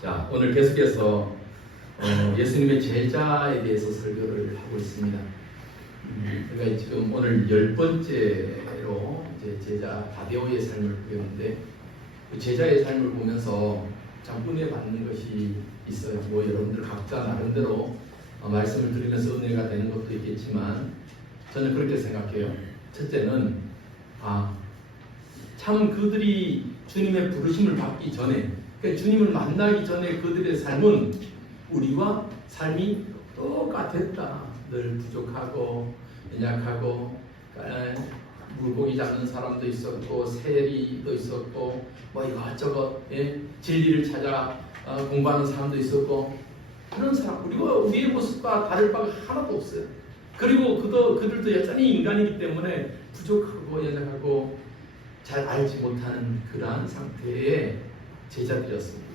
자, 오늘 계속해서 예수님의 제자에 대해서 설교를 하고 있습니다. 그러니까 지금 오늘 10번째로 이제 제자 다데오의 삶을 보였는데, 그 제자의 삶을 보면서 참 은혜 받는 것이 있어요. 뭐 여러분들 각자 나름대로 말씀을 들으면서 은혜가 되는 것도 있겠지만, 저는 그렇게 생각해요. 첫째는 참 그들이 주님의 부르심을 받기 전에, 그러니까 주님을 만나기 전에 그들의 삶은 우리와 삶이 똑같았다. 늘 부족하고 연약하고, 물고기 잡는 사람도 있었고 세리도 있었고, 뭐 이것저것 진리를 찾아 공부하는 사람도 있었고, 그런 사람, 우리의 모습과 다를 바가 하나도 없어요. 그리고 그들도 여전히 인간이기 때문에 부족하고 연약하고 잘 알지 못하는 그러한 상태의 제자들이었습니다.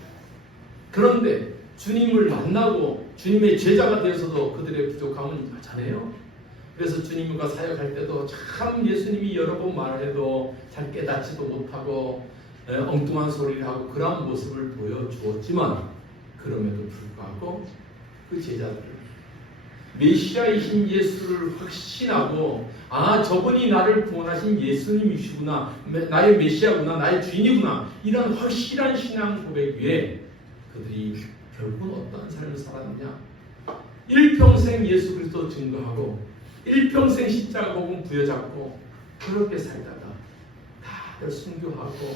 그런데 주님을 만나고 주님의 제자가 되어서도 그들의 부족함은 여전해요. 그래서 주님과 사역할 때도 참 예수님이 여러 번 말해도 잘 깨닫지도 못하고 엉뚱한 소리를 하고 그런 모습을 보여주었지만, 그럼에도 불구하고 그 제자들은 메시아이신 예수를 확신하고, 저분이 나를 구원하신 예수님이시구나, 나의 메시아구나, 나의 주인이구나, 이런 확실한 신앙 고백 위에 그들이 결국은 어떠한 삶을 살았느냐, 일평생 예수 그리스도 증거하고 일평생 십자가 복음 부여잡고 그렇게 살다가 다들 순교하고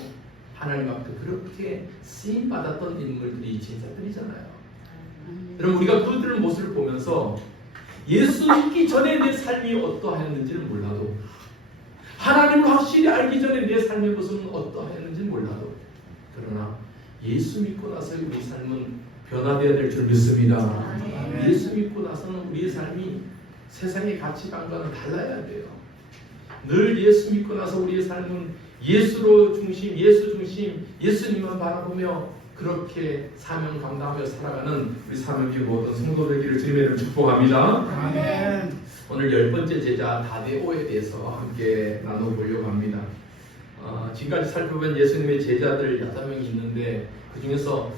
하나님 앞에 그렇게 쓰임 받았던 인물들이 제자들이잖아요. 여러분, 우리가 그들의 모습을 보면서 예수 믿기 전에 내 삶이 어떠하였는지를 몰라도, 하나님을 확실히 알기 전에 내 삶의 모습은 어떠하였는지를 몰라도, 그러나 예수 믿고 나서 우리 삶은 변화되어야 될 줄 믿습니다. 예수 믿고 나서는 우리의 삶이 세상의 가치관과는 달라야 돼요. 늘 예수 믿고 나서 우리의 삶은 예수 중심, 예수님만 바라보며 그렇게 사명 감당하며 살아가는 우리 사명교회 모든 성도들에게 주님의 이름으로 축복합니다. 아멘. 오늘 10번째 제자 다데오에 대해서 함께 나눠보려고 합니다. 지금까지 살펴본 예수님의 제자들 6명이 있는데, 그 중에서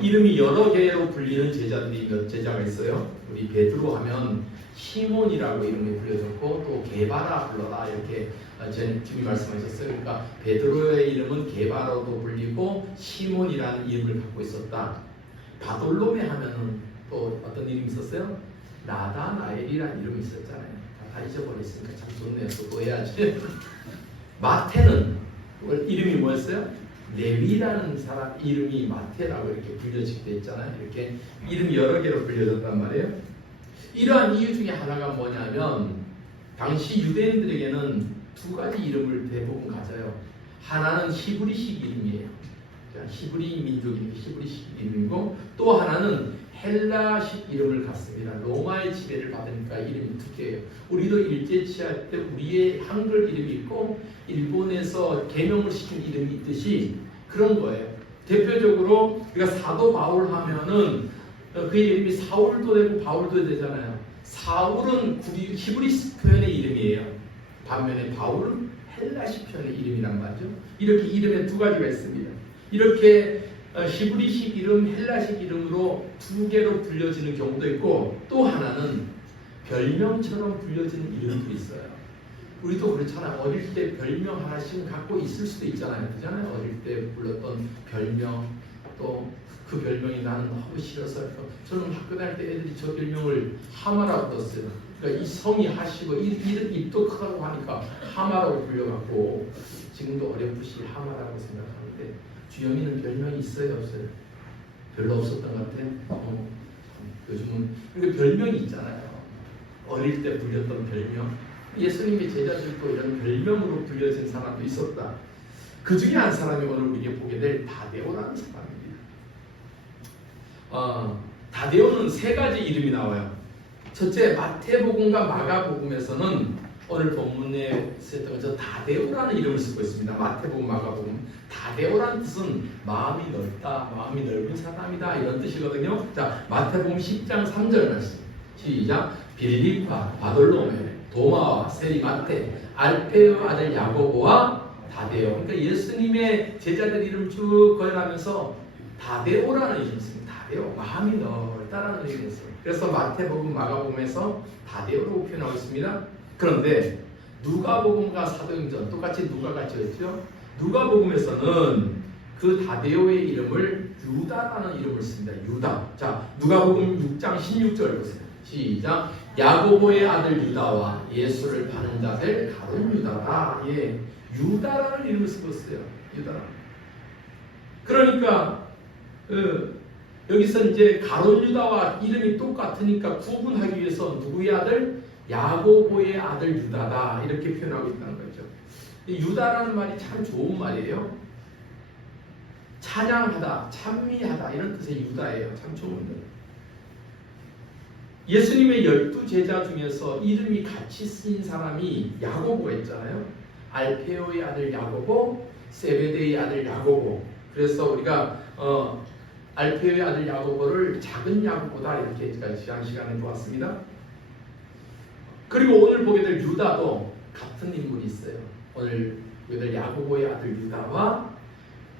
이름이 여러 개로 불리는 제자들이 몇 제자가 있어요. 우리 베드로 하면 시몬이라고 이름이 불려졌고, 또 게바라 불러라 이렇게 주님이 말씀하셨어요. 그러니까 베드로의 이름은 게바라도 불리고 시몬이라는 이름을 갖고 있었다. 바돌로메 하면은 또 어떤 이름이 있었어요? 나다나엘이라는 이름이 있었잖아요. 다 잊어버렸으니까 참 좋네요. 또 해야지. 마태는 이름이 뭐였어요? 레위라는 사람 이름이 마태라고 이렇게 불려지게 있잖아요. 이렇게 이름이 여러 개로 불려졌단 말이에요. 이러한 이유 중에 하나가 뭐냐면, 당시 유대인들에게는 두 가지 이름을 대부분 가져요. 하나는 히브리식 이름이에요. 히브리 민족이니까 히브리식 이름이고, 또 하나는 헬라식 이름을 갖습니다. 로마의 지배를 받으니까 이름이 두 개예요. 우리도 일제치할 때 우리의 한글 이름이 있고 일본에서 개명을 시킨 이름이 있듯이 그런 거예요. 대표적으로 우리가 사도 바울 하면은 그 이름이 사울도 되고 바울도 되잖아요. 사울은 히브리식 표현의 이름이에요. 반면에 바울은 헬라식 표현의 이름이란 말이죠. 이렇게 이름에 두 가지가 있습니다. 이렇게 히브리식 이름, 헬라식 이름으로 두 개로 불려지는 경우도 있고, 또 하나는 별명처럼 불려지는 이름도 있어요. 우리도 그렇잖아요. 어릴 때 별명 하나씩은 갖고 있을 수도 있잖아요. 그잖아요. 어릴 때 불렀던 별명, 또 그 별명이 나는 너무 싫어서, 저는 학교 다닐 때 애들이 저 별명을 하마라고 떴어요. 그러니까 이 성이 하시고 입도 크다고 하니까 하마라고 불려갖고 지금도 어렴풋이 하마라고 생각하는데, 주영이는 별명이 있어요, 없어요? 별로 없었던 것 같아요. 요즘은 그러니까 별명이 있잖아요. 어릴 때 불렸던 별명. 예수님의 제자들도 이런 별명으로 불려진 사람도 있었다. 그 중에 한 사람이 오늘 우리에게 보게 될 다데오라는 사람입니다. 다데오는 세 가지 이름이 나와요. 첫째, 마태복음과 마가복음에서는 오늘 본문에 쓰였던 저 다데오라는 이름을 쓰고 있습니다. 마태복음, 마가복음. 다데오라는 뜻은 마음이 넓다, 마음이 넓은 사람이다, 이런 뜻이거든요. 자, 마태복음 10장 3절 말씀. 시작. 빌립과 바돌로메, 도마와 세리 마태, 알페의 아들 야고보와 다데오. 그러니까 예수님의 제자들 이름 쭉 거연하면서 다데오라는 이름이 있습니다. 다데오, 마음이 넓다라는 의미가 있어요. 그래서 마태복음, 마가복음에서 다데오로 표현하고 있습니다. 그런데 누가복음과 사도행전 똑같이 누가가 지었죠. 누가복음에서는 그 다데오의 이름을 유다라는 이름을 씁니다. 유다. 자, 누가복음 6장 16절 보세요. 시작. 야고보의 아들 유다와 예수를 파는 자들 가룟 유다라. 예, 유다라는 이름을 쓰고 있어요. 유다. 그러니까 여기서 이제 가룟 유다와 이름이 똑같으니까 구분하기 위해서 누구의 아들? 야고보의 아들 유다다 이렇게 표현하고 있다는 거죠. 유다라는 말이 참 좋은 말이에요. 찬양하다, 찬미하다 이런 뜻의 유다예요. 참 좋은 말. 예수님의 12제자 중에서 이름이 같이 쓰인 사람이 야고보였잖아요. 알페오의 아들 야고보, 세베데의 아들 야고보. 그래서 우리가 알페오의 아들 야고보를 작은 야고보다 이렇게 지난 시간에 보았습니다. 그리고 오늘 보게 될 유다도 같은 인물이 있어요. 오늘 보게 될 야고보의 아들 유다와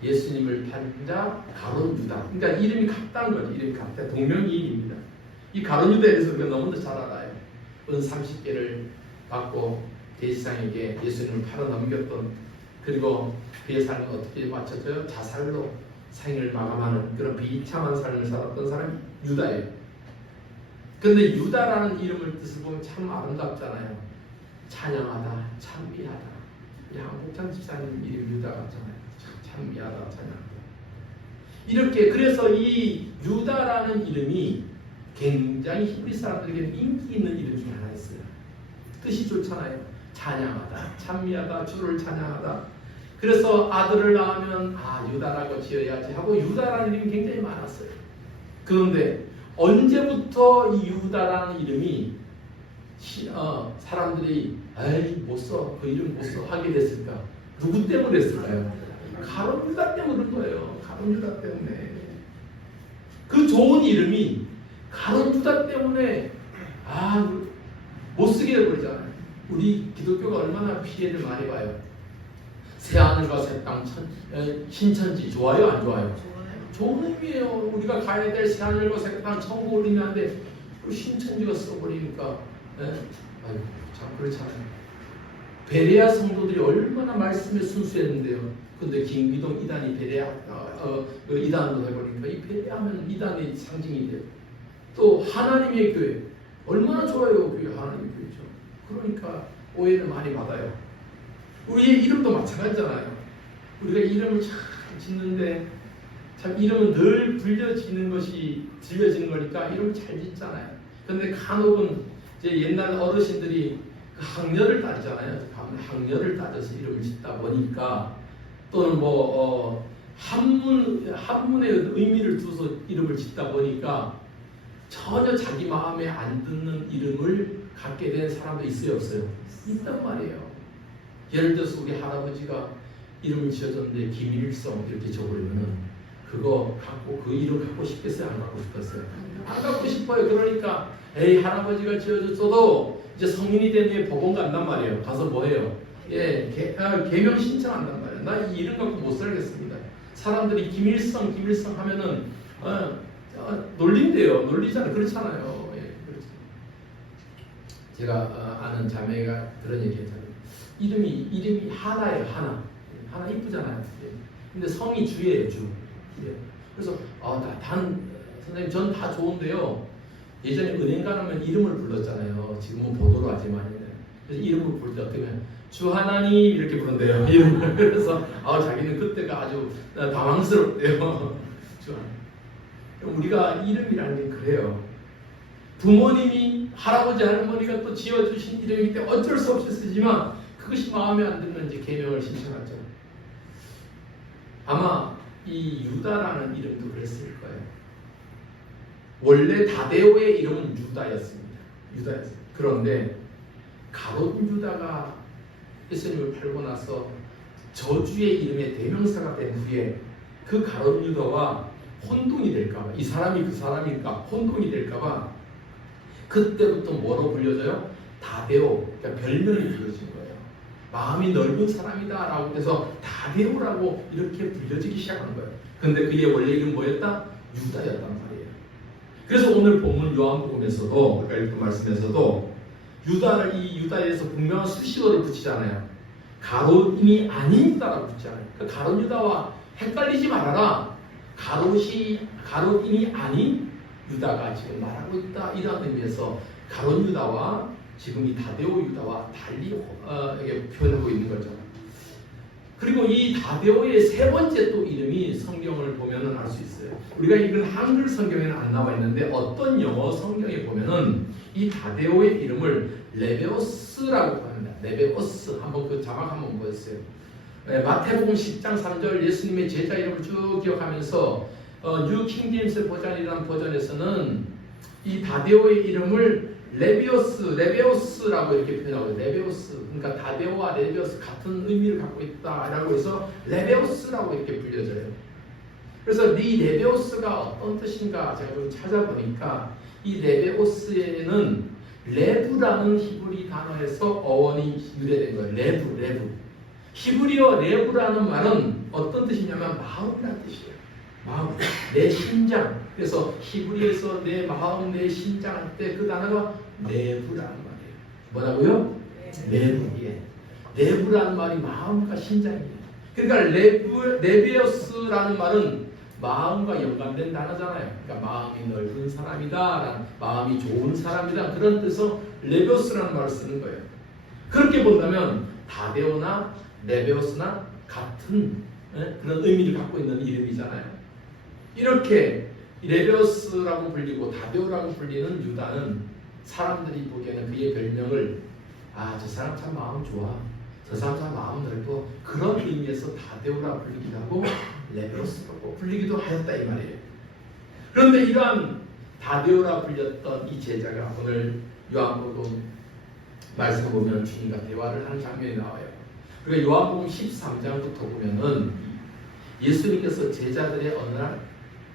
예수님을 판 자 가룟 유다. 그러니까 이름이 같다는 거죠. 이름이 같다. 동명이인입니다. 이 가룟 유다에 대해서 우리가 너무도 잘 알아요. 은 30개를 받고 대지상에게 예수님을 팔아 넘겼던, 그리고 그의 삶을 어떻게 마쳐져요? 자살로 생을 마감하는 그런 비참한 삶을 살았던 사람이 유다예요. 그런데 유다라는 이름을 뜻을 보면 참 아름답잖아요. 찬양하다, 찬미하다. 양복찬 집사님 이름 유다 같잖아요. 찬미하다, 찬양하다. 이렇게 그래서 이 유다라는 이름이 굉장히 히브리 사람들에게 인기 있는 이름 중에 하나 있어요. 뜻이 좋잖아요. 찬양하다, 찬미하다, 주를 찬양하다. 그래서 아들을 낳으면 유다라고 지어야지 하고 유다라는 이름이 굉장히 많았어요. 그런데 언제부터 이 유다라는 이름이 사람들이 못 써, 그 이름 못 써 하게 됐을까? 누구 때문에 됐을까요? 가룟 유다 때문에 그런 거예요. 가룟 유다 때문에. 그 좋은 이름이 가룟 유다 때문에 못 쓰게 되버리잖아요. 우리 기독교가 얼마나 피해를 많이 봐요. 새하늘과 새 땅, 신천지 좋아요, 안 좋아요? 좋은 의미예요. 우리가 가야 될 새하늘과 새 땅 천국 올리는데 신천지가 써버리니까 참 그렇잖아요. 베레아 성도들이 얼마나 말씀에 순수했는데요. 근데 김기동 이단이 베레아 이단으로 해버리니까 이 베레아면 이단의 상징이 돼요. 또 하나님의 교회 얼마나 좋아요. 교회 하나님의 교회죠. 그러니까 오해를 많이 받아요. 우리의 이름도 마찬가지잖아요. 우리가 이름을 참 짓는데 참 이름은 늘 불려지는 거니까 이름을 잘 짓잖아요. 그런데 간혹은 이제 옛날 어르신들이 그 학렬을 따지잖아요. 학렬을 따져서 이름을 짓다 보니까 또는 한문의 의미를 두서 이름을 짓다 보니까 전혀 자기 마음에 안 드는 이름을 갖게 된 사람도 있어요, 없어요? 있단 말이에요. 예를 들어서 우리 할아버지가 이름을 지어줬는데 김일성 이렇게 적으려면은 그거 갖고 그 이름 갖고 싶겠어요? 안 갖고 싶었어요? 안 갖고 싶어요. 그러니까 할아버지가 지어줬어도 이제 성인이 된 후에 법원 간단 말이에요. 가서 뭐 해요? 개명 신청한단 말이에요. 나 이 이름 갖고 못 살겠습니다. 사람들이 김일성 하면은 놀린대요. 놀리잖아요. 그렇잖아요. 그렇죠. 제가 아는 자매가 그런 얘기했잖아요. 이름이 하나예요. 하나 이쁘잖아요. 근데 성이 주예요. 주. 그래서 선생님 전 다 좋은데요. 예전에 은행 가면 이름을 불렀잖아요. 지금은 보도로 하지만 그래서 이름을 부를 때 어떻게 하면 주 하나님 이렇게 부른대요. 이름을. 그래서 자기는 그때가 아주 당황스럽대요. 주 하나님. 우리가 이름이라는 게 그래요. 부모님이 할아버지 할머니가 또 지어주신 이름이기 때문에 어쩔 수 없이 쓰지만 그것이 마음에 안 들면 이제 개명을 신청하죠. 아마 이 유다라는 이름도 그랬을 거예요. 원래 다데오의 이름은 유다였습니다. 그런데 가룟 유다가 예수님을 팔고 나서 저주의 이름의 대명사가 된 후에 그 가룟 유다와 혼동이 될까봐, 이 사람이 그 사람일까 혼동이 될까봐 그때부터 뭐로 불려져요? 다데오, 그러니까 별명이 불려진 거예요. 마음이 넓은 사람이다 라고 해서 다데오라고 이렇게 불려지기 시작한 거예요. 근데 그의 원래 이름 뭐였다? 유다였단 말이에요. 그래서 오늘 본문 요한복음에서도 아까 읽은 말씀에서도 유다를 이 유다에서 분명한 수식어를 붙이잖아요. 가롯임이 아닌 유다라고 붙이잖아요. 그 가롯 유다와 헷갈리지 말아라. 가롯임이 아닌 유다가 지금 말하고 있다. 이런 의미에서 가롯 유다와 지금 이 다데오 유다와 달리 표현하고 있는 거죠. 그리고 이 다데오의 세 번째 또 이름이 성경을 보면은 알 수 있어요. 우리가 읽은 한글 성경에는 안 나와 있는데 어떤 영어 성경에 보면은 이 다데오의 이름을 레베오스라고 합니다. 레베오스. 한번 그 자막 한번 보세요. 마태복음 10장 3절 예수님의 제자 이름을 쭉 기억하면서 뉴 킹제임스 버전이라는 버전에서는 이 다데오의 이름을 레베오스라고 이렇게 표현하고 레베오스. 그러니까 다데오와 레베오스 같은 의미를 갖고 있다라고 해서 레베오스라고 이렇게 불려져요. 그래서 이 레베오스가 어떤 뜻인가 제가 좀 찾아보니까 이 레베오스에는 레브라는 히브리 단어에서 어원이 유래된 거예요. 레브. 히브리어 레브라는 말은 어떤 뜻이냐면 마음이라는 뜻이에요. 마음, 내 심장. 그래서 히브리에서 내 마음, 내 심장 할 때 그 단어가 레브라는 말이에요. 뭐라고요? 레브. 예. 레브라는 말이 마음과 심장이에요. 그러니까 레베오스라는 말은 마음과 연관된 단어잖아요. 그러니까 마음이 넓은 사람이다, 마음이 좋은 사람이다 그런 뜻에서 레베오스라는 말을 쓰는 거예요. 그렇게 본다면 다데오나 레베오스나 같은 그런 의미를 갖고 있는 이름이잖아요. 이렇게 레베오스라고 불리고 다데오라고 불리는 유다는 사람들이 보기에는 그의 별명을 저 사람 참 마음 좋아, 저 사람 참 마음 넓고 그런 의미에서 다데오라 불리기도 하고 레베오스라고 불리기도 하였다 이 말이에요. 그런데 이러한 다데오라 불렸던 이 제자가 오늘 요한복음 말씀 보면 주님과 대화를 하는 장면이 나와요. 그리고 요한복음 13장부터 보면은 예수님께서 제자들의 어느 날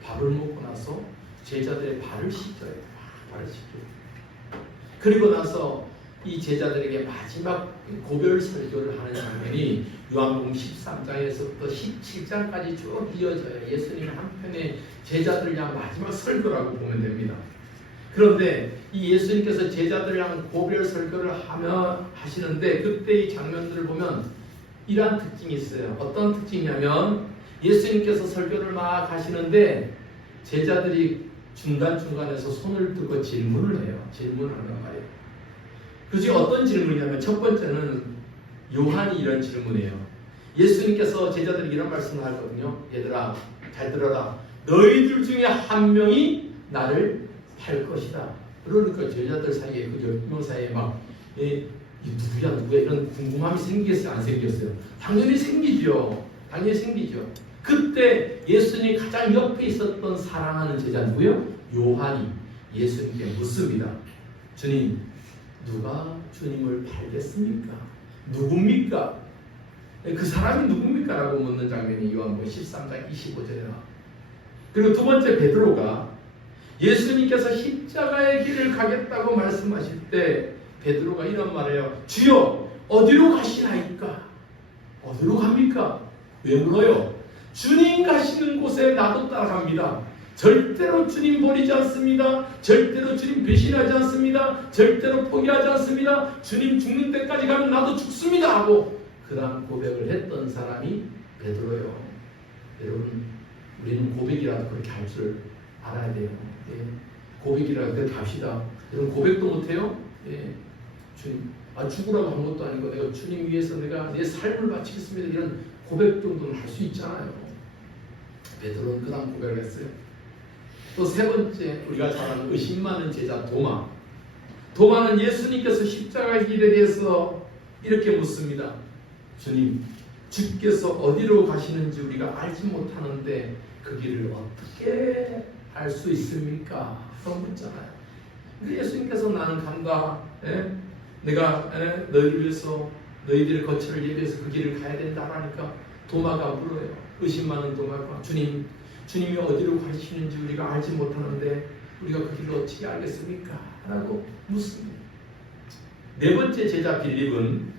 밥을 먹고 나서 제자들의 발을 씻겨요. 발을 씻겨요. 그리고 나서 이 제자들에게 마지막 고별 설교를 하는 장면이 요한복음 13장에서부터 17장까지 쭉 이어져요. 예수님 한편에 제자들 향한 마지막 설교라고 보면 됩니다. 그런데 이 예수님께서 제자들 향한 고별 설교를 하시는데 그때 이 장면들을 보면 이러한 특징이 있어요. 어떤 특징이냐면 예수님께서 설교를 막 하시는데 제자들이 중간중간에서 손을 들고 질문을 해요. 질문을 한단 말이에요. 그중에 어떤 질문이냐면 첫 번째는 요한이 이런 질문이에요. 예수님께서 제자들에게 이런 말씀을 하거든요. 얘들아 잘 들어라. 너희들 중에 한 명이 나를 팔 것이다. 그러니까 제자들 사이에 그 10명 사이에 막 누구야 이런 궁금함이 생기겠어요? 안 생겼어요? 당연히 생기죠. 그때 예수님이 가장 옆에 있었던 사랑하는 제자 누구요? 요한이 예수님께 묻습니다. 주님, 누가 주님을 팔겠습니까? 누굽니까? 그 사람이 누굽니까? 라고 묻는 장면이 요한복음 13장 25절에 나와. 그리고 두 번째 베드로가 예수님께서 십자가의 길을 가겠다고 말씀하실 때 베드로가 이런 말을 해요. 주여 어디로 가시나이까? 어디로 갑니까? 왜 물어요? 주님 가시는 곳에 나도 따라갑니다. 절대로 주님 버리지 않습니다. 절대로 주님 배신하지 않습니다. 절대로 포기하지 않습니다. 주님 죽는 데까지 가면 나도 죽습니다 하고 그 다음 고백을 했던 사람이 베드로예요. 여러분 우리는 고백이라도 그렇게 할 줄 알아야 돼요. 예. 고백이라도 그렇게 합시다. 여러분 고백도 못해요? 예. 주님 죽으라고 한 것도 아니고 내가 주님 위해서 내가 내 삶을 바치겠습니다. 이런 고백 정도는 할 수 있잖아요. 베드로는 그 다음 고백을 했어요. 또 세 번째 우리가 잘 아는 의심 많은 제자 도마. 도마는 예수님께서 십자가의 길에 대해서 이렇게 묻습니다. 주님, 주께서 어디로 가시는지 우리가 알지 못하는데 그 길을 어떻게 알 수 있습니까? 라고 묻잖아요. 예수님께서 나는 간다. 내가 너희를 위해서 너희들의 거처를 예비해서 그 길을 가야 된다라니까 도마가 물어요. 의심 많은 도마가 주님이 어디로 가시는지 우리가 알지 못하는데 우리가 그 길을 어떻게 알겠습니까? 라고 묻습니다. 네 번째 제자 빌립은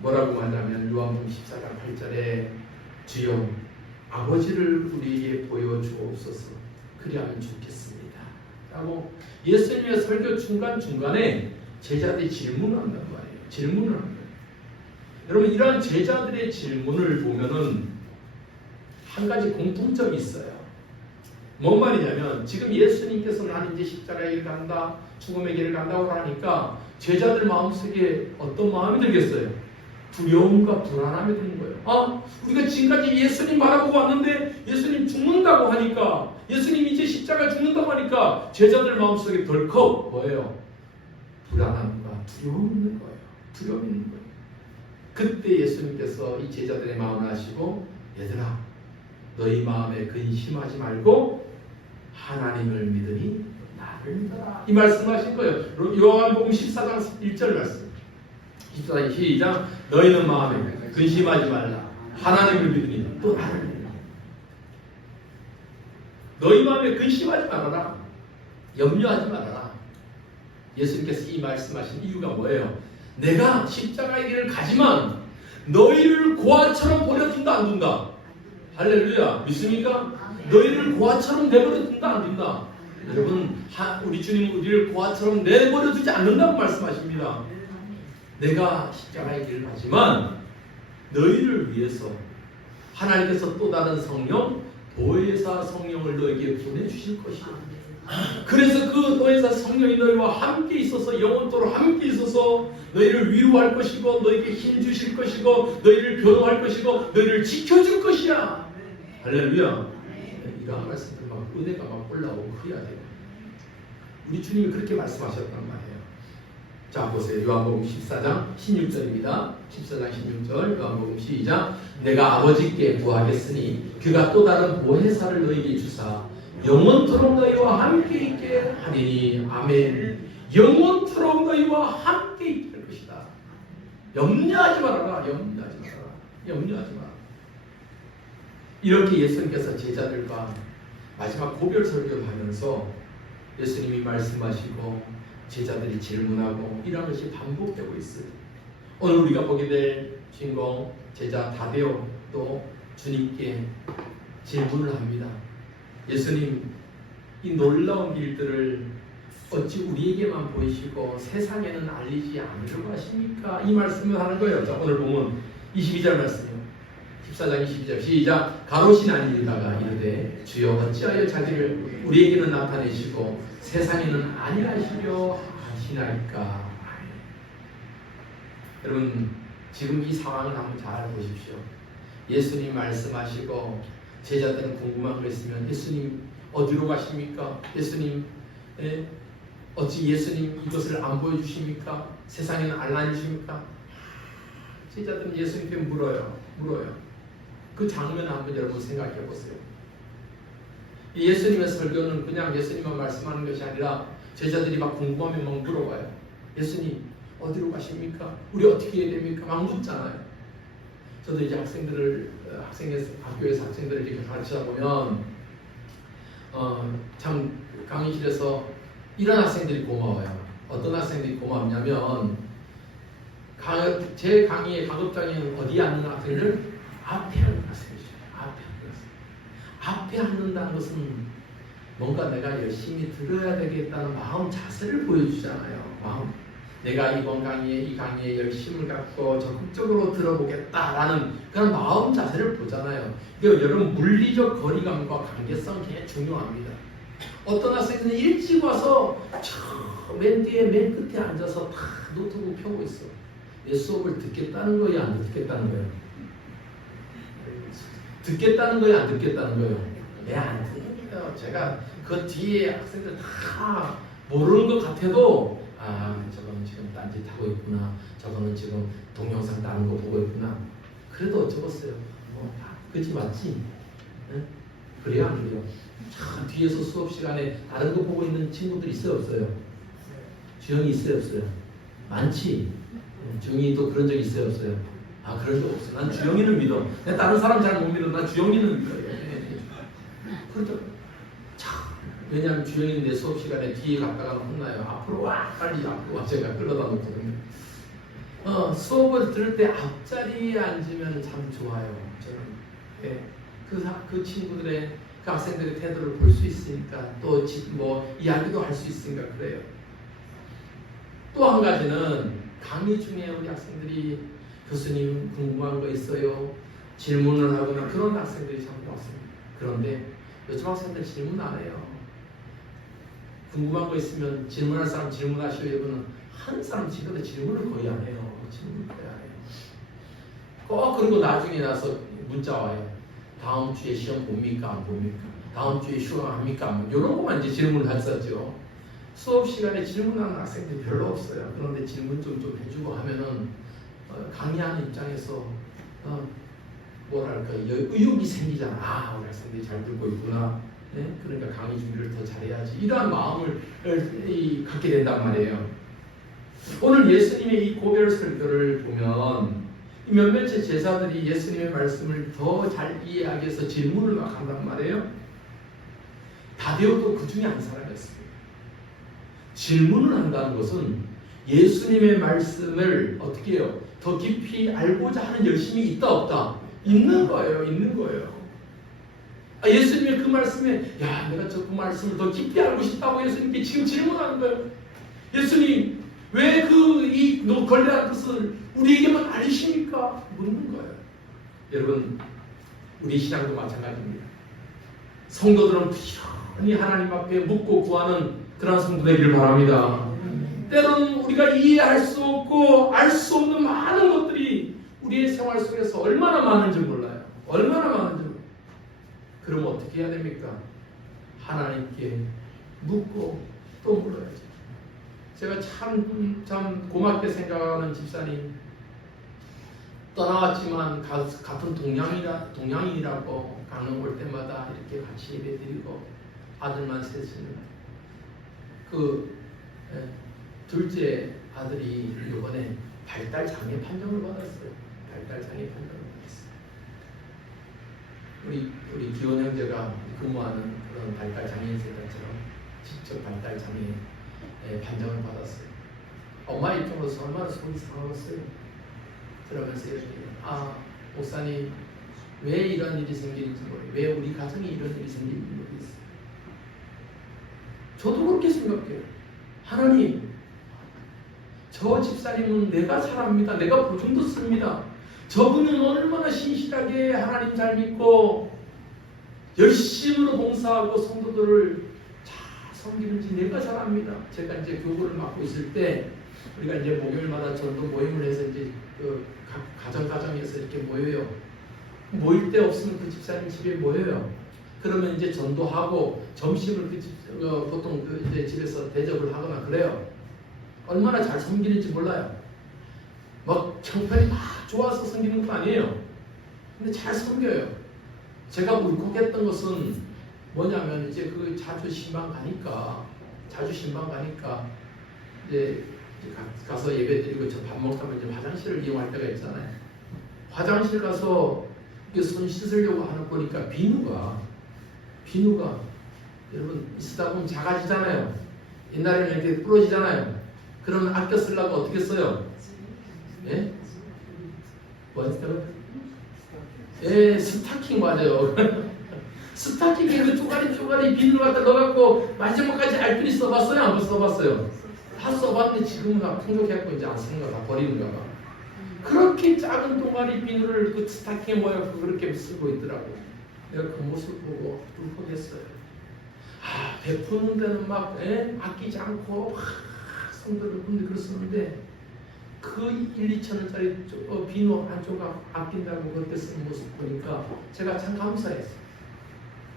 뭐라고 하냐면 요한복음 14장 8절에 주여 아버지를 우리에게 보여주옵소서 그리하면 좋겠습니다 라고 예수님의 설교 중간중간에 제자들이 질문을 한단 말이에요. 질문을 합니다. 여러분 이러한 제자들의 질문을 보면은 한 가지 공통점이 있어요. 뭔 말이냐면 지금 예수님께서 나는 이제 십자가의 길을 간다, 죽음의 길을 간다고 하니까 제자들 마음속에 어떤 마음이 들겠어요? 두려움과 불안함이 드는 거예요. 아, 우리가 지금까지 예수님 바라보고 왔는데 예수님 죽는다고 하니까, 예수님 이제 십자가 죽는다고 하니까 제자들 마음속에 덜컥 뭐예요? 불안함과 두려움이 있는 거예요. 두려움이 있는 거예요. 그때 예수님께서 이 제자들의 마음을 아시고 얘들아 너희 마음에 근심하지 말고 하나님을 믿으니 나를 믿어라 이 말씀하신 거예요. 요한복음 14장 1절 말씀 14장 시작 너희는 마음에 근심하지 말라 하나님을 믿으니 또 나를 믿으라. 너희 마음에 근심하지 말아라. 염려하지 말아라. 예수님께서 이 말씀하신 이유가 뭐예요? 내가 십자가의 길을 가지만 너희를 고아처럼 버려둔다 안 둔다? 할렐루야 믿습니까? 너희를 고아처럼 내버려둔다 안 둔다? 여러분 우리 주님은 우리를 고아처럼 내버려두지 않는다고 말씀하십니다. 내가 십자가의 길을 가지만 너희를 위해서 하나님께서 또 다른 성령 보혜사 성령을 너에게 보내주실 것이다. 그래서 그 보혜사 성령이 너희와 함께 있어서 영원토록 함께 있어서 너희를 위로할 것이고 너희에게 힘 주실 것이고 너희를 교통할 것이고 너희를 지켜줄 것이야. 할렐루야. 이러한 말씀들 막 은혜가 막 올라오고 그래야 돼요. 우리 주님이 그렇게 말씀하셨단 말이에요. 자 보세요. 요한복음 14장 16절입니다. 14장 16절 요한복음 시작 내가 아버지께 구하겠으니 그가 또 다른 보혜사를 너희에게 주사 영원토록 너희와 함께 있게 하리니 아멘. 영원토록 너희와 함께 있게 할 것이다. 염려하지 말아라. 염려하지 말아라. 염려하지 마라. 이렇게 예수님께서 제자들과 마지막 고별 설교를 하면서 예수님이 말씀하시고 제자들이 질문하고 이런 것이 반복되고 있어요. 오늘 우리가 보게 될 주인공 제자 다데오도 주님께 질문을 합니다. 예수님 이 놀라운 일들을 어찌 우리에게만 보이시고 세상에는 알리지 않으려고 하십니까? 이 말씀을 하는 거예요. 자, 오늘 보면 22절 말씀이요. 14장 22절 시작 가로신 아니다가 이르되 주여 어찌하여 자기를 우리에게는 나타내시고 세상에는 아니하시려 하시나이까. 여러분 지금 이 상황을 한번 잘 보십시오. 예수님 말씀하시고 제자들은 궁금한 거 있으면 예수님 어디로 가십니까? 예수님 어찌 예수님 이것을 안 보여주십니까? 세상에는 알라니십니까? 제자들은 예수님께 물어요. 그 장면을 한번 여러분 생각해 보세요. 예수님의 설교는 그냥 예수님만 말씀하는 것이 아니라 제자들이 막 궁금하면 막 물어봐요. 예수님 어디로 가십니까? 우리 어떻게 해야 됩니까? 막 묻잖아요. 저도 이제 학교에서 학생들을 이렇게 가르치다 보면 참 강의실에서 이런 학생들이 고마워요. 어떤 학생들이 고맙냐면 제 강의의 가급적인 어디에 앉는 학생을 앞에 앉는 학생이죠. 앞에 앉는다는 것은 뭔가 내가 열심히 들어야 되겠다는 마음 자세를 보여주잖아요. 마음. 내가 이번 강의에 이 강의에 열심을 갖고 적극적으로 들어보겠다라는 그런 마음 자세를 보잖아요. 여러분 물리적 거리감과 관계성 굉장히 중요합니다. 어떤 학생들은 일찍 와서 맨 뒤에 맨 끝에 앉아서 다 노트북 펴고 있어. 내 수업을 듣겠다는 거야 안 듣겠다는 거야? 듣겠다는 거야 안 듣겠다는 거예요? 네, 안 듣겠어요. 제가 그 뒤에 학생들 다 모르는 것 같아도 저거는 지금 딴짓하고 있구나. 저거는 지금 동영상 다른 거 보고 있구나. 그래도 어쩌겠어요. 그치 맞지? 네? 그래야 안 그래요? 뒤에서 수업 시간에 다른 거 보고 있는 친구들 있어요 없어요? 주영이 있어요 없어요? 많지? 주영이도 그런 적 있어요 없어요? 그런 적 없어. 난 주영이는 믿어. 내가 다른 사람 잘 못 믿어. 난 주영이는 믿어요. 그렇죠. 왜냐하면 주영이는 내 수업 시간에 뒤에 갔다가 혼나요. 앞으로 와 빨리 앞으로 와 제가 끌어다 놓거든요. 수업을 들을 때 앞자리에 앉으면 참 좋아요. 저는 예, 그 친구들의 그 학생들의 태도를 볼 수 있으니까 또 뭐 이야기도 할 수 있으니까 그래요. 또 한 가지는 강의 중에 우리 학생들이 교수님 궁금한 거 있어요? 질문을 하거나 그런 학생들이 참 많습니다. 그런데 요즘 학생들 질문 안 해요. 궁금한 거 있으면 질문할 사람 질문하시오. 이거는 한 사람 지금도 질문을 거의 안 해요. 질문을 거의 안 해요. 꼭 그리고 나중에 나서 문자 와요. 다음 주에 시험 봅니까? 안 봅니까? 다음 주에 휴강합니까? 뭐 이런 것만 이제 질문을 했었죠. 수업 시간에 질문하는 학생들이 별로 없어요. 그런데 질문 좀 해주고 하면은 강의하는 입장에서 뭐랄까 의욕이 생기잖아. 아, 우리 학생들이 잘 듣고 있구나. 네? 그러니까 강의 준비를 더 잘해야지. 이러한 마음을 갖게 된단 말이에요. 오늘 예수님의 이 고별 설교를 보면 몇몇의 제자들이 예수님의 말씀을 더 잘 이해하기 위해서 질문을 막 한단 말이에요. 다데오도 그 중에 한 사람이었습니다. 질문을 한다는 것은 예수님의 말씀을 어떻게 해요? 더 깊이 알고자 하는 열심이 있다 없다? 있는 거예요. 있는 거예요. 예수님의 그 말씀에 야 내가 그 말씀을 더 깊이 알고 싶다고 예수님께 지금 질문하는 거예요. 예수님 왜 이 걸레한 뜻을 우리에게만 알리십니까? 묻는 거예요. 여러분 우리 신앙도 마찬가지입니다. 성도들은 부지런히 하나님 앞에 묻고 구하는 그런 성도 되기를 바랍니다. 때로는 우리가 이해할 수 없고 알 수 없는 많은 것들이 우리의 생활 속에서 얼마나 많은지 몰라요. 얼마나 많은지 몰라요. 그럼 어떻게 해야 됩니까? 하나님께 묻고 또 물어야죠. 제가 참 고맙게 생각하는 집사님 떠나왔지만 같은 동양인이라고 강릉 올 때마다 이렇게 같이 예배드리고 아들만 셋이는 둘째 아들이 이번에 발달 장애 판정을 받았어요. 발달 장애 판정을 받았어요. 우리 기원 형제가 근무하는 그런 발달 장애인 센터처럼 직접 발달 장애 판정을 받았어요. 엄마 입장으로서 얼마나 속이 상하겠어요. 그러면서 이렇게 목사님 왜 이런 일이 생기는지 모르겠어요. 왜 우리 가정에 이런 일이 생기는지 모르겠어요. 저도 그렇게 생각해요. 하나님 저 집사님은 내가 사랑합니다. 내가 보증 듣습니다. 저분은 얼마나 신실하게 하나님 잘 믿고 열심으로 봉사하고 성도들을 잘 섬기는지 내가 잘 압니다. 제가 이제 교구를 맡고 있을 때 우리가 이제 목요일마다 전도 모임을 해서 이제 가정에서 이렇게 모여요. 모일 때 없으면 그 집사님 집에 모여요. 그러면 이제 전도하고 점심을 보통 이제 집에서 대접을 하거나 그래요. 얼마나 잘 섬기는지 몰라요. 막 형편이 막 좋아서 섬기는 것도 아니에요. 근데 잘 섬겨요. 제가 울컥했던 것은 뭐냐면 이제 자주 신방 가니까 이제 가서 예배드리고 저 밥 먹다가 이제 화장실을 이용할 때가 있잖아요. 화장실 가서 손 씻으려고 하는 거니까 비누가 여러분 쓰다 보면 작아지잖아요. 옛날에는 이렇게 부러지잖아요. 그러면 아껴 쓰려고 어떻게 써요? 예? 뭐였어요? 예, 스타킹 맞아요. 스타킹에 그 쪼가리 비누를 갖다 넣어갖고 마지막까지 알뜰히 써봤어요? 안 써봤어요? 다 써봤는데 지금은 다 풍족해갖고 이제 안 쓰는 거 다 버리는가 봐. 그렇게 작은 동아리 비누를 그 스타킹에 모여갖고 그렇게 쓰고 있더라고. 내가 그 모습 보고 울컥했어요. 베푸는 데는 막 아끼지 않고 막 성도들 분들 그랬었는데 그 1, 2천 원짜리 비누 한 조각 아낀다고 그렇게 쓰는 모습 보니까 제가 참 감사했어요.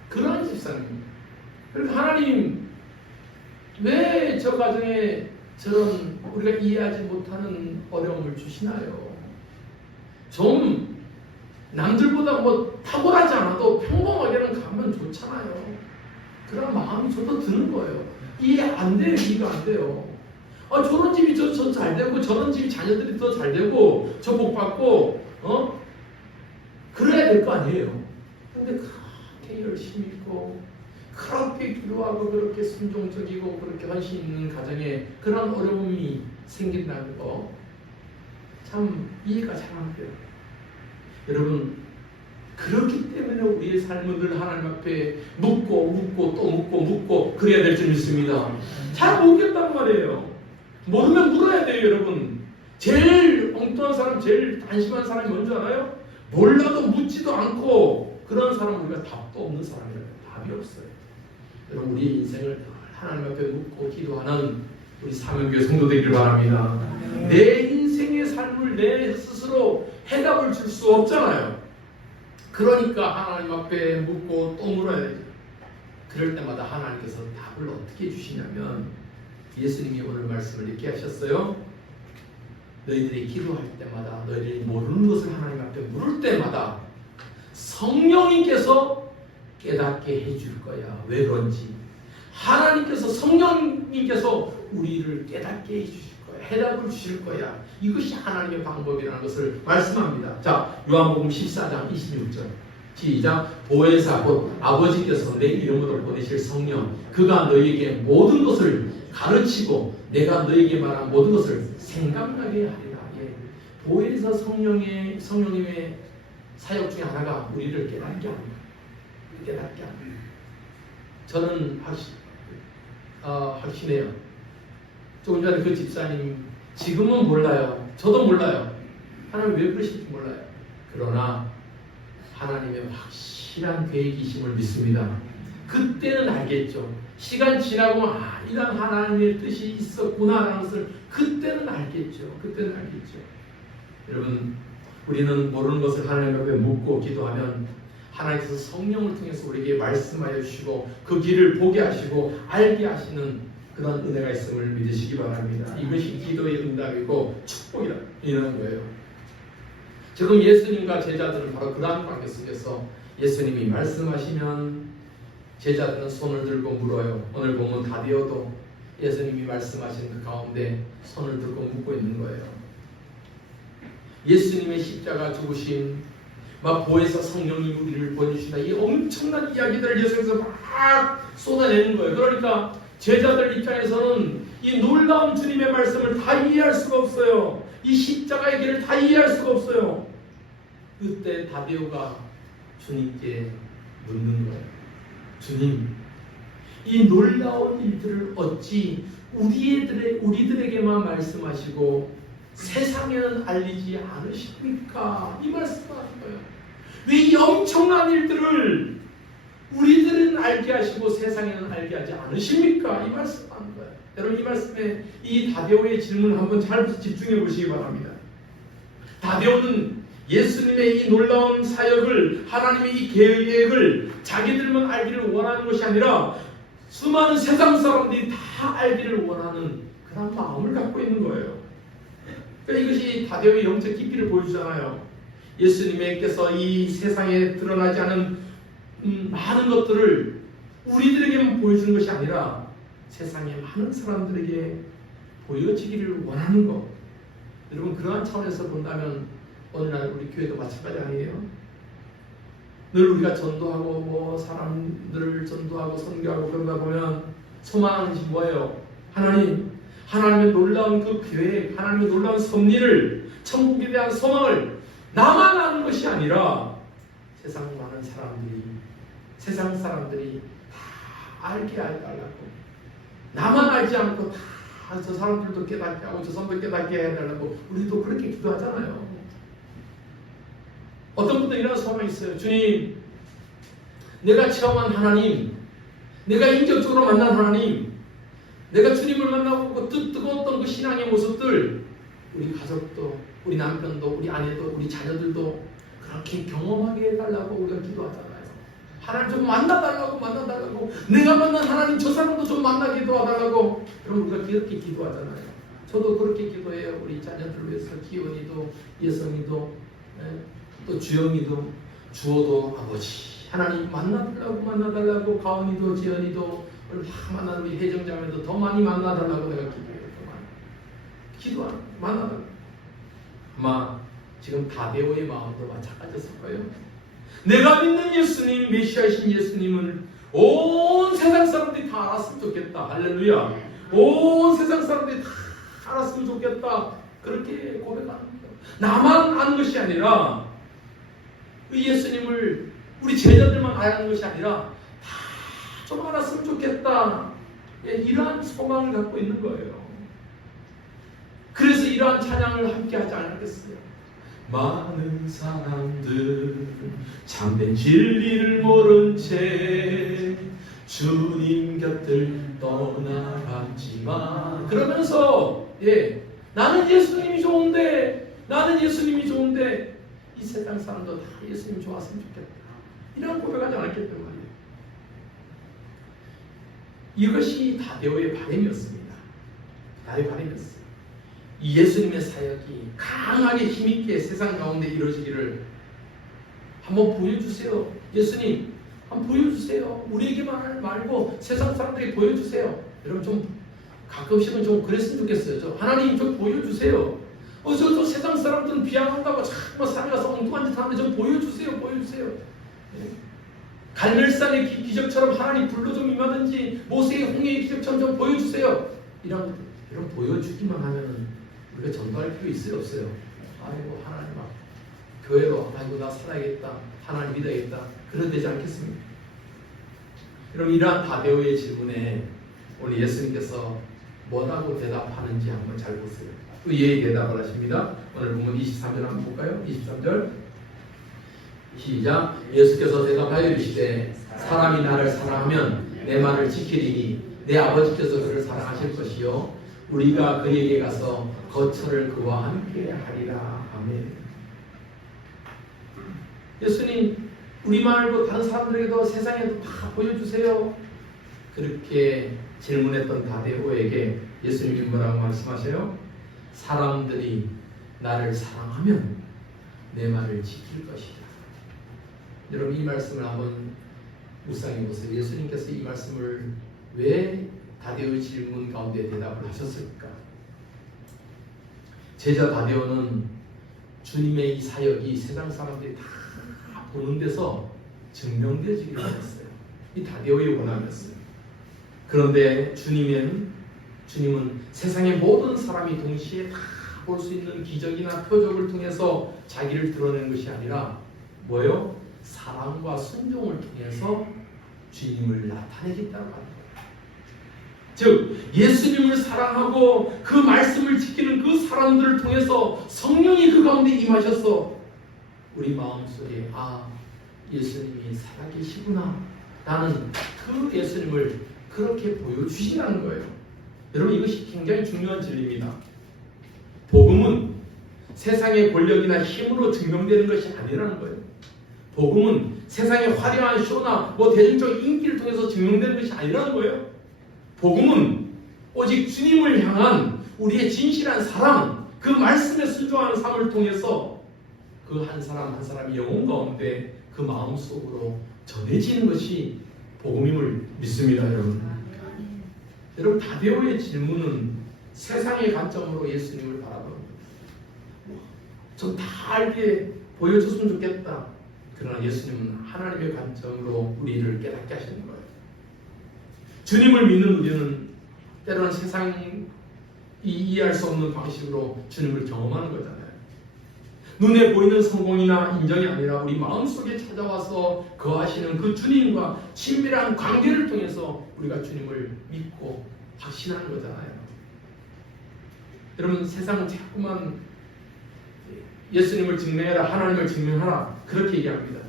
그런 집사님. 그리고 하나님 왜 저 가정에 저런 우리가 이해하지 못하는 어려움을 주시나요? 좀 남들보다 뭐 탁월하지 않아도 평범하게는 가면 좋잖아요. 그런 마음이 저도 드는 거예요. 이해 안 돼요. 이해가 안 돼요. 저런 집이 저 잘 되고 저런 집이 자녀들이 더 잘 되고 저 복 받고 그래야 될 거 아니에요. 근데 그렇게 열심히 있고 그렇게 기도하고 그렇게 순종적이고 그렇게 헌신 있는 가정에 그런 어려움이 생긴다는 거 참 이해가 잘 안 돼요. 여러분, 그렇기 때문에 우리의 삶은 늘 하나님 앞에 묻고 또 묻고 그래야 될 줄 믿습니다. 잘 모르겠단 말이에요. 모르면 물어야 돼요, 여러분. 제일 엉뚱한 사람, 제일 단심한 사람이 뭔지 알아요? 몰라도 묻지도 않고 그런 사람은 우리가 답도 없는 사람이에요. 답이 없어요. 여러분, 우리의 인생을 하나님 앞에 묻고 기도하는 우리 사명교회 성도 되기를 바랍니다. 내 인생의 삶을 내 스스로 해답을 줄 수 없잖아요. 그러니까 하나님 앞에 묻고 또 물어야 되죠. 그럴 때마다 하나님께서 답을 어떻게 주시냐면 예수님이 오늘 말씀을 이렇게 하셨어요. 너희들이 기도할 때마다 너희들이 모르는 것을 하나님 앞에 물을 때마다 성령님께서 깨닫게 해줄 거야. 왜 그런지. 하나님께서 성령님께서 우리를 깨닫게 해주실 거야. 해답을 주실 거야. 이것이 하나님의 방법이라는 것을 말씀합니다. 자, 요한복음 14장 26절 시작. 보혜사 곧 아버지께서 내 이름으로 보내실 성령 그가 너희에게 모든 것을 가르치고 내가 너희에게 말한 모든 것을 생각나게 하리라. 예. 보혜사 성령님의 사역 중에 하나가 우리를 깨닫게 합니다. 깨닫게 합니다. 저는 확신해요. 조금 전에 그 집사님 지금은 몰라요. 저도 몰라요. 하나님 왜 그러실지 몰라요. 그러나 하나님의 확실한 계획이심을 믿습니다. 그때는 알겠죠. 시간 지나고 이런 하나님의 뜻이 있었구나라는 것을 그때는 알겠죠. 그때는 알겠죠. 여러분, 우리는 모르는 것을 하나님 앞에 묻고 기도하면 하나님께서 성령을 통해서 우리에게 말씀하여 주시고 그 길을 보게 하시고 알게 하시는 그런 은혜가 있음을 믿으시기 바랍니다. 이것이 기도의 응답이고 축복이라는 거예요. 지금 예수님과 제자들은 바로 그러한 관계 속에서 예수님이 말씀하시면 제자들은 손을 들고 물어요. 오늘 보면 다디오도 예수님이 말씀하신 그 가운데 손을 들고 묻고 있는 거예요. 예수님의 십자가 죽으심, 막 보혜사 성령이 우리를 보여주신다. 이 엄청난 이야기들을 예수님께서 막 쏟아내는 거예요. 그러니까 제자들 입장에서는 이 놀라운 주님의 말씀을 다 이해할 수가 없어요. 이 십자가의 길을 다 이해할 수가 없어요. 그때 다데오가 주님께 묻는 거예요. 주님, 이 놀라운 일들을 어찌 우리들에게만 말씀하시고 세상에는 알리지 않으십니까? 이 말씀하는 거예요. 왜 이 엄청난 일들을 우리들은 알게 하시고 세상에는 알게 하지 않으십니까? 이 말씀하는 거예요. 여러분, 이 말씀에 이 다데오의 질문을 한번 잘 집중해 보시기 바랍니다. 다데오는 예수님의 이 놀라운 사역을, 하나님의 이 계획을 자기들만 알기를 원하는 것이 아니라 수많은 세상 사람들이 다 알기를 원하는 그런 마음을 갖고 있는 거예요. 그러니까 이것이 다데오의 영적 깊이를 보여주잖아요. 예수님께서 이 세상에 드러나지 않은 많은 것들을 우리들에게만 보여주는 것이 아니라 세상의 많은 사람들에게 보여지기를 원하는 것. 여러분, 그러한 차원에서 본다면 오늘날 우리 교회도 마찬가지 아니에요? 늘 우리가 전도하고 사람들을 전도하고 선교하고 그러다 보면 소망하는 것이 뭐예요? 하나님의 놀라운 그 계획, 하나님의 놀라운 섭리를, 천국에 대한 소망을 나만 아는 것이 아니라 세상 많은 사람들이, 세상 사람들이 다 알게 해달라고, 나만 알지 않고 다 저 사람들도 깨닫게 하고 저 사람도 깨닫게 해달라고 우리도 그렇게 기도하잖아요. 어떤 분들 이런 소망이 있어요. 주님, 내가 체험한 하나님, 내가 인격적으로 만난 하나님, 내가 주님을 만나고 뜨거웠던 그 신앙의 모습들, 우리 가족도, 우리 남편도, 우리 아내도, 우리 자녀들도 그렇게 경험하게 해달라고 우리가 기도하잖아요. 하나님 좀 만나달라고, 내가 만난 하나님 저 사람도 좀 만나게 도와달라고. 그럼 우리가 그렇게 기도하잖아요. 저도 그렇게 기도해요. 우리 자녀들 위해서. 기원이도, 예성이도, 또 주영이도, 주호도, 아버지 하나님 만나달라고, 가은이도, 재현이도 다 만나는 우리 혜정자매도 더 많이 만나달라고 내가 기도해요. 만나달라고. 아마 지금 다데오의 마음도 마찬가지였을 거예요. 내가 믿는 예수님, 메시아이신 예수님을 온 세상 사람들이 다 알았으면 좋겠다. 할렐루야. 온 세상 사람들이 다 알았으면 좋겠다. 그렇게 고백하는 거예요. 나만 아는 것이 아니라 이 예수님을 우리 제자들만 아는 것이 아니라 다 좀 알았으면 좋겠다. 이러한 소망을 갖고 있는 거예요. 그래서 이러한 찬양을 함께 하지 않겠어요? 많은 사람들 참된 진리를 모른 채 주님 곁을 떠나갔지만 그러면서 나는 예수님이 좋은데 이 세상 사람도 다 예수님 좋았으면 좋겠다. 이런 고백하지 않았겠단 말이에요. 이것이 다데오의 바람이었습니다. 나의 바람이었어요. 이 예수님의 사역이 강하게 힘있게 세상 가운데 이루어지기를 한번 보여주세요. 예수님 한번 보여주세요. 우리에게만 말고 세상 사람들이 보여주세요. 여러분 좀 가끔씩은 좀 그랬으면 좋겠어요. 하나님 좀 보여주세요. 저 세상 사람들은 비하한다고 자꾸 살아가서 엉뚱한 짓 하는데 좀 보여주세요. 갈멜산의 기적처럼 하나님 불로 좀 임하든지 모세의 홍해의 기적처럼 좀 보여주세요. 이런 보여주기만 하면 우리가 전도할 필요 있어요 없어요? 아이고 하나님 교회로 나 살아야겠다. 하나님 믿어야겠다. 그런 되지 않겠습니까? 그럼 이러한 다데오의 질문에 오늘 예수님께서 뭐라고 대답하는지 한번 잘 보세요. 또 대답을 하십니다. 오늘 보면 23절 한번 볼까요? 23절 시작. 예수께서 대답하여 이르시되 사람이 나를 사랑하면 내 말을 지키리니 내 아버지께서 그를 사랑하실 것이요 우리가 그에게 가서 거처를 그와 함께 하리라. 아멘. 예수님 우리 말고 다른 사람들에게도 세상에도 다 보여주세요. 그렇게 질문했던 다데오에게 예수님이 뭐라고 말씀하세요? 사람들이 나를 사랑하면 내 말을 지킬 것이다. 여러분 이 말씀을 한번 묵상해 보세요. 예수님께서 이 말씀을 왜 다데오의 질문 가운데 대답을 하셨을까? 제자 다데오는 주님의 이 사역이 세상 사람들이 다 보는 데서 증명되어지기를 원했어요. 이 다데오의 원함이었어요. 그런데 주님은 세상의 모든 사람이 동시에 다 볼 수 있는 기적이나 표적을 통해서 자기를 드러내는 것이 아니라 뭐예요? 사랑과 순종을 통해서 주님을 나타내겠다고 하는 거예요. 즉 예수님을 사랑하고 그 말씀을 지키는 그 사람들을 통해서 성령이 그 가운데 임하셔서 우리 마음속에 예수님이 살아계시구나 나는 그 예수님을 그렇게 보여주시라는 거예요. 여러분 이것이 굉장히 중요한 진리입니다. 복음은 세상의 권력이나 힘으로 증명되는 것이 아니라는 거예요. 복음은 세상의 화려한 쇼나 대중적 인기를 통해서 증명되는 것이 아니라는 거예요. 복음은 오직 주님을 향한 우리의 진실한 사랑, 그 말씀에 순종하는 삶을 통해서 그 한 사람 한 사람이 영혼 가운데 그 마음속으로 전해지는 것이 복음임을 믿습니다. 여러분 다데오의 질문은 세상의 관점으로 예수님을 바라보는 거예요. 좀 다 알게 보여줬으면 좋겠다. 그러나 예수님은 하나님의 관점으로 우리를 깨닫게 하시는 거예요. 주님을 믿는 우리는 때로는 세상이 이해할 수 없는 방식으로 주님을 경험하는 거잖아요. 눈에 보이는 성공이나 인정이 아니라 우리 마음속에 찾아와서 거하시는 그 주님과 친밀한 관계를 통해서 우리가 주님을 믿고 확신하는 거잖아요. 여러분 세상은 자꾸만 예수님을 증명해라, 하나님을 증명하라 그렇게 얘기합니다.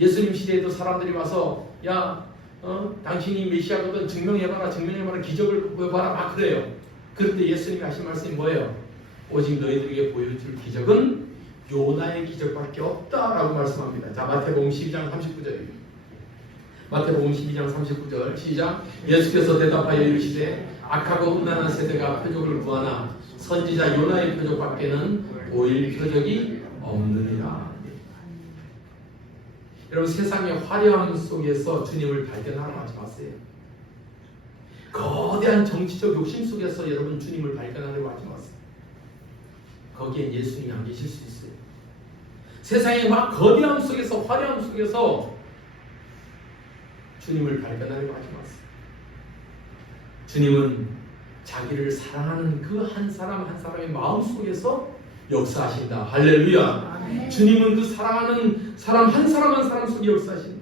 예수님 시대에도 사람들이 와서 당신이 메시아거든 증명해봐라 기적을 보여봐라 그래요. 그럴 때 예수님이 하신 말씀이 뭐예요? 오직 너희들에게 보여줄 기적은 요나의 기적밖에 없다라고 말씀합니다. 자, 마태복음 12장 39절입니다. 마태복음 12장 39절 시작. 예수께서 대답하여 이르시되 악하고 음란한 세대가 표적을 구하나 선지자 요나의 표적밖에는 보일 표적이 없느니라. 여러분 세상의 화려함 속에서 주님을 발견하러 가지 마세요. 거대한 정치적 욕심 속에서 여러분 주님을 발견하려고 하지 마세요. 거기에 예수님이 안 계실 수 있어요. 세상의 막 거대함 속에서 화려함 속에서 주님을 발견하려고 하지 마세요. 주님은 자기를 사랑하는 그 한 사람 한 사람의 마음 속에서 역사하신다. 할렐루야. 아멘. 주님은 그 사랑하는 사람 한 사람 한 사람 속에 역사하신다.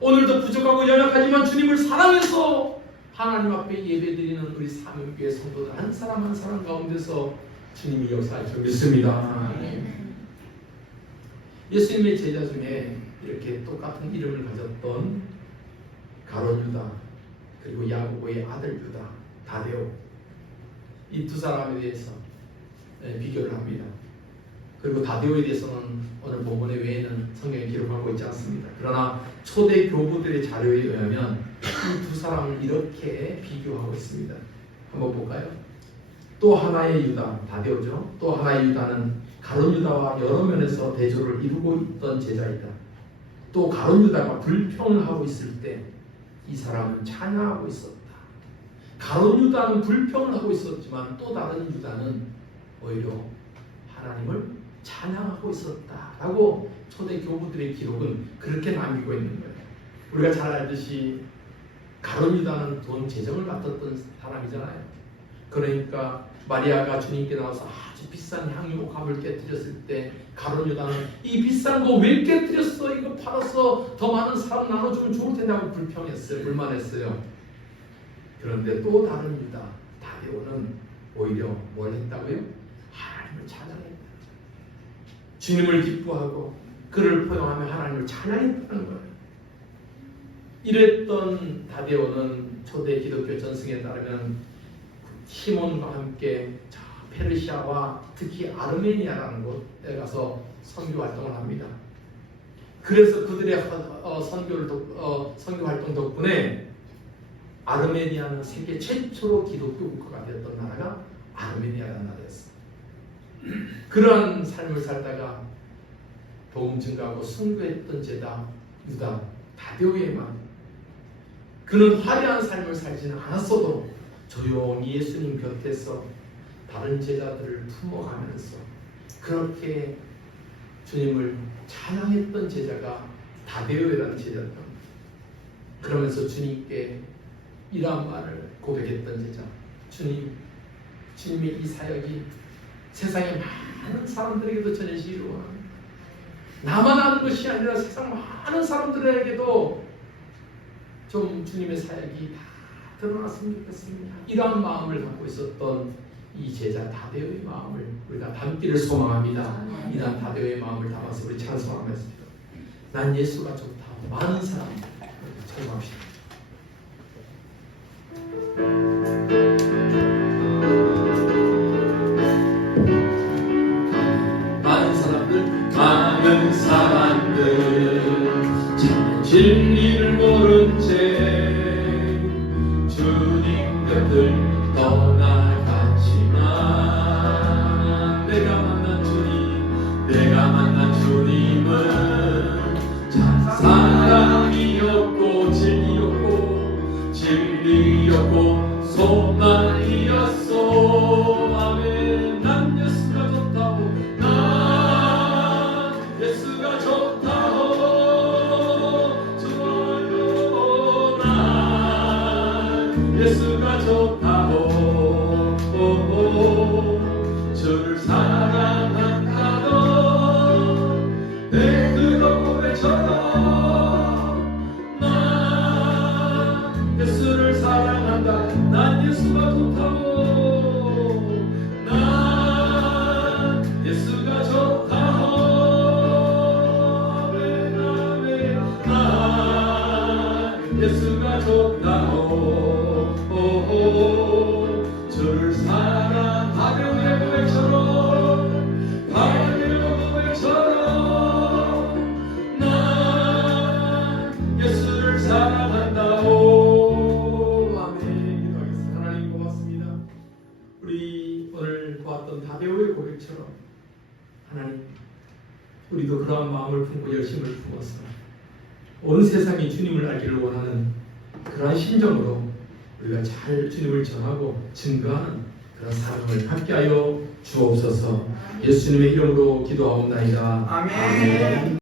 오늘도 부족하고 연약하지만 주님을 사랑해서 하나님 앞에 예배드리는 우리 사명교회 성도들 한 사람 한 사람 가운데서 주님이 역사할 줄 믿습니다. 예수님의 제자 중에 이렇게 똑같은 이름을 가졌던 가룟 유다 그리고 야고보의 아들 유다 다데오, 이 두 사람에 대해서 비교를 합니다. 그리고 다데오에 대해서는 오늘 본문의 외에는 성경에 기록하고 있지 않습니다. 그러나 초대 교부들의 자료에 의하면 이 두 사람을 이렇게 비교하고 있습니다. 한번 볼까요? 또 하나의 유다, 다데오죠. 또 하나의 유다는 가룟 유다와 여러 면에서 대조를 이루고 있던 제자이다. 또 가룟 유다가 불평을 하고 있을 때 이 사람은 찬양하고 있었다. 가룟 유다는 불평을 하고 있었지만 또 다른 유다는 오히려 하나님을 찬양하고 있었다라고 초대 교부들의 기록은 그렇게 남기고 있는 거예요. 우리가 잘 알듯이 가룟 유다는 돈 재정을 맡았던 사람이잖아요. 그러니까 마리아가 주님께 나와서 아주 비싼 향유옥합을 깨뜨렸을 때 가룟 유다는 이 비싼 거 왜 깨뜨렸어? 이거 팔아서 더 많은 사람 나눠주면 좋을 텐데 하고 불평했어요. 불만했어요. 그런데 또 다른 유다 다데오는 오히려 뭘 했다고요? 하나님을 찬양했다. 주님을 기뻐하고 그를 포용하며 하나님을 찬양했다는 거예요. 이랬던 다데오는 초대 기독교 전승에 따르면 시몬과 함께 페르시아와 특히 아르메니아라는 곳에 가서 선교 활동을 합니다. 그래서 그들의 선교 활동 덕분에 아르메니아는 세계 최초로 기독교 국가가 되었던 나라가 아르메니아라는 나라였어요. 그러한 삶을 살다가 복음 증거하고 순교했던 제자 유다 다데오의 마음, 그는 화려한 삶을 살지는 않았어도 조용히 예수님 곁에서 다른 제자들을 품어가면서 그렇게 주님을 찬양했던 제자가 다데오라는 제자였다. 그러면서 주님께 이러한 말을 고백했던 제자, 주님의 이 사역이 세상의 많은 사람들에게도 전해지기를 원합니다. 나만 아는 것이 아니라 세상 많은 사람들에게도 좀 주님의 사역이 다 드러났으면 좋겠습니다. 이러한 마음을 갖고 있었던 이 제자 다데오의 마음을 우리가 담기를 소망합니다. 이러한 다데오의 마음을 담아서 우리 찬송하면서 난 예수가 좋다. 많은 사람들 찬송합시다. 많은 사람들 참 진리를 모른 채 주님 곁을 떠나갔지만 내가 만난 주님은 참 사랑이었고 진리였고 소망이었소. 아멘. 난 예수가 좋다고, 난 예수가 좋다고, 좋아요. 난 예수가 좋다고, 주를 사랑한다던 베드로 고백처럼 난 예수를 사랑한다. 난 예수가 좋다고, 난 예수가 좋다고, 아멘 아멘. 난 예수가 좋다고, 주를 사랑하며 고백처럼 바르며 고백처럼 난 예수를 사랑한다오. 아멘. 기도하겠습니다. 하나님 고맙습니다. 우리 오늘 보았던 다데오의 고백처럼 하나님, 우리도 그러한 마음을 품고 열심을 품어서 온 세상이 주님을 알기를 원하는 그러한 심정으로 우리가 잘 주님을 전하고 증거하는 그런 사람을 함께하여 주옵소서. 예수님의 이름으로 기도하옵나이다. 아멘.